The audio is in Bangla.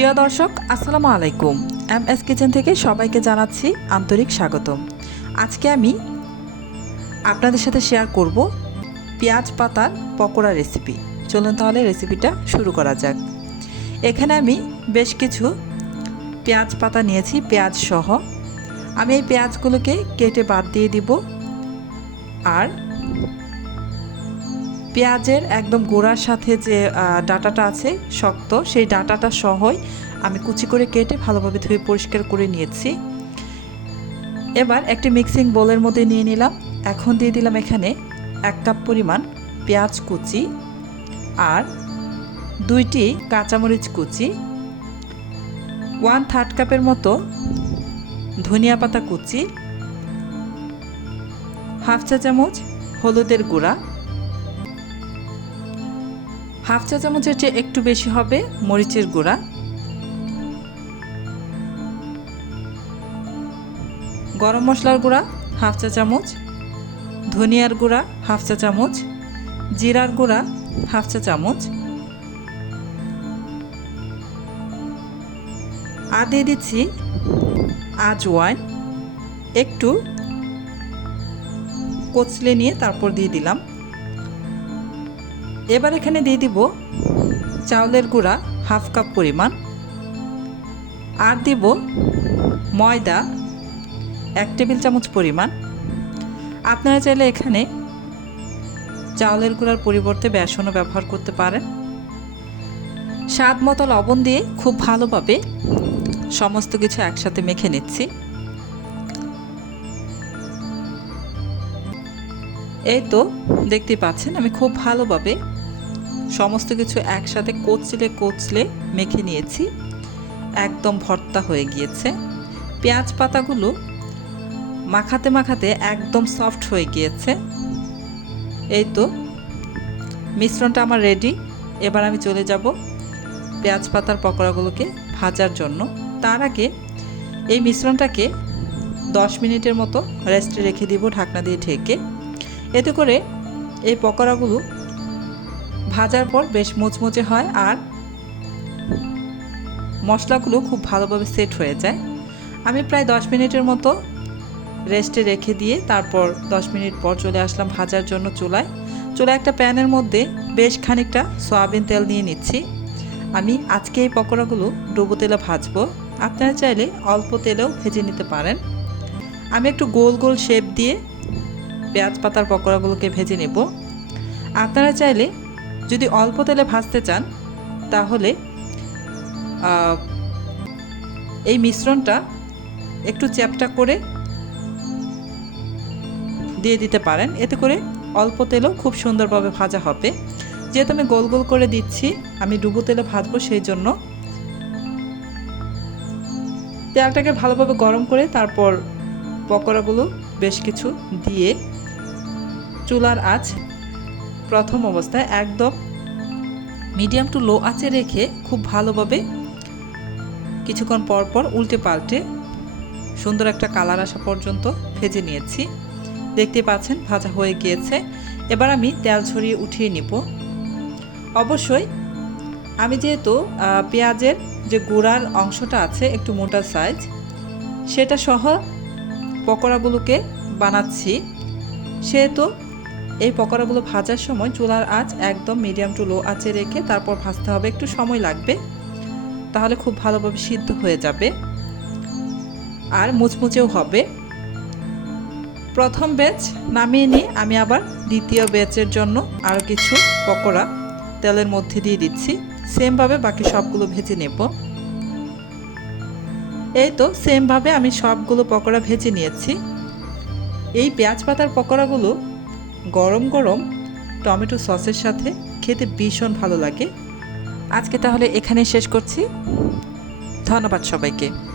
প্রিয় দর্শক, আসসালামু আলাইকুম। এম এস কিচেন থেকে সবাইকে জানাচ্ছি আন্তরিক স্বাগতম। আজকে আমি আপনাদের সাথে শেয়ার করব পেঁয়াজ পাতার পকোড়া রেসিপি। চলুন তাহলে রেসিপিটা শুরু করা যাক। এখানে আমি বেশ কিছু পেঁয়াজ পাতা নিয়েছি, পেঁয়াজ সহ। আমি এই পেঁয়াজগুলোকে কেটে বাদ দিয়ে দিব। আর পেঁয়াজের একদম গোড়ার সাথে যে ডাটাটা আছে শক্ত, সেই ডাটাটা সহই আমি কুচি করে কেটে ভালোভাবে ধুয়ে পরিষ্কার করে নিয়েছি। এবার একটি মিক্সিং বোলের মধ্যে নিয়ে নিলাম। এখন দিয়ে দিলাম এখানে এক কাপ পরিমাণ পেঁয়াজ কুচি আর দুইটি কাঁচামরিচ কুচি ওয়ান থার্ড কাপের মতো ধনিয়া পাতা কুচি হাফ চা চামচ হলুদের গুঁড়া হাফ চা চামচের চেয়ে একটু বেশি হবে মরিচের গুঁড়া। গরম মশলার গুঁড়া, হাফ চা চামচ। ধনিয়ার গুঁড়া, হাফ চা চামচ। জিরার গুঁড়া, হাফ চা চামচ। আর দিয়ে দিচ্ছি আজওয়াইন একটু কচলে নিয়ে তারপর দিয়ে দিলাম। এবার এখানে দিয়ে দিব চাউলের গুঁড়া, হাফ কাপ পরিমাণ। আর দিব ময়দা, এক টেবিল চামচ পরিমাণ। আপনারা চাইলে এখানে চাউলের গুঁড়ার পরিবর্তে বেসনও ব্যবহার করতে পারেন। স্বাদ মতো লবণ দিয়ে খুব ভালোভাবে সমস্ত কিছু একসাথে মেখে নিচ্ছি। এই তো, দেখতে পাচ্ছেন, আমি খুব ভালোভাবে সমস্ত কিছু একসাথে কচলে কচলে মেখে নিয়েছি। একদম ভর্তা হয়ে গিয়েছে। পেঁয়াজ পাতাগুলো মাখাতে মাখাতে একদম সফট হয়ে গিয়েছে। এই তো মিশ্রণটা আমার রেডি এবার আমি চলে যাব পেঁয়াজ পাতার পকোড়াগুলোকে ভাজার জন্য। তার আগে এই মিশ্রণটাকে দশ মিনিটের মতো রেস্টে রেখে দিব ঢাকনা দিয়ে ঢেকে। এতে করে এই পকোড়াগুলো ভাজার পর বেশ মুচমুচে হয় আর মশলাগুলো খুব ভালোভাবে সেট হয়ে যায়। আমি প্রায় দশ মিনিটের মতো রেস্টে রেখে দিয়ে তারপর দশ মিনিট পর চলে আসলাম ভাজার জন্য চুলায়। চুলায় একটা প্যানের মধ্যে বেশ খানিকটা সয়াবিন তেল নিয়ে নিচ্ছি। আমি আজকে এই পকোড়াগুলো ডুবো তেলে ভাজবো। আপনারা চাইলে অল্প তেলেও ভেজে নিতে পারেন। আমি একটু গোল গোল শেপ দিয়ে পেঁয়াজ পাতার পকোড়াগুলোকে ভেজে নেব। আপনারা চাইলে যদি অল্প তেলে ভাজতে চান, তাহলে এই মিশ্রণটা একটু চ্যাপটা করে দিয়ে দিতে পারেন। এতে করে অল্প তেলেও খুব সুন্দরভাবে ভাজা হবে। যেহেতু আমি গোল গোল করে দিচ্ছি, আমি ডুবো তেলে ভাজবো সেই জন্য। তেলটাকে ভালোভাবে গরম করে তারপর পকোড়াগুলো বেশ কিছু দিয়ে চুলার আঁচ প্রথম অবস্থায় একদম মিডিয়াম টু লো আঁচে রেখে খুব ভালোভাবে কিছুক্ষণ পর পর উল্টে পাল্টে সুন্দর একটা কালার আসা পর্যন্ত ভেজে নিয়েছি। দেখতে পাচ্ছেন, ভাজা হয়ে গিয়েছে। এবার আমি তেল ছড়িয়ে উঠিয়ে নিব। অবশ্যই আমি যেহেতু পেঁয়াজের যে গুঁড়ার অংশটা আছে একটু মোটা সাইজ সেটা সহ পকোড়াগুলোকে বানাচ্ছি। সেহেতু এই পকোড়াগুলো ভাজার সময় চুলার আঁচ একদম মিডিয়াম টু লো আঁচে রেখে তারপর ভাজতে হবে। একটু সময় লাগবে। তাহলে খুব ভালোভাবে সিদ্ধ হয়ে যাবে। আর মুচমুচেও হবে। প্রথম ব্যাচ নামিয়ে নিয়ে আমি আবার দ্বিতীয় ব্যাচের জন্য আরও কিছু পকোড়া তেলের মধ্যে দিয়ে দিচ্ছি। সেমভাবে বাকি সবগুলো ভেজে নেব। এই তো সেমভাবে আমি সবগুলো পকোড়া ভেজে নিয়েছি। এই পেঁয়াজ পাতার পকোড়াগুলো গরম গরম টমেটো সসের সাথে খেতে ভীষণ ভালো লাগে। আজকে তাহলে এখানে শেষ করছি। ধন্যবাদ সবাইকে।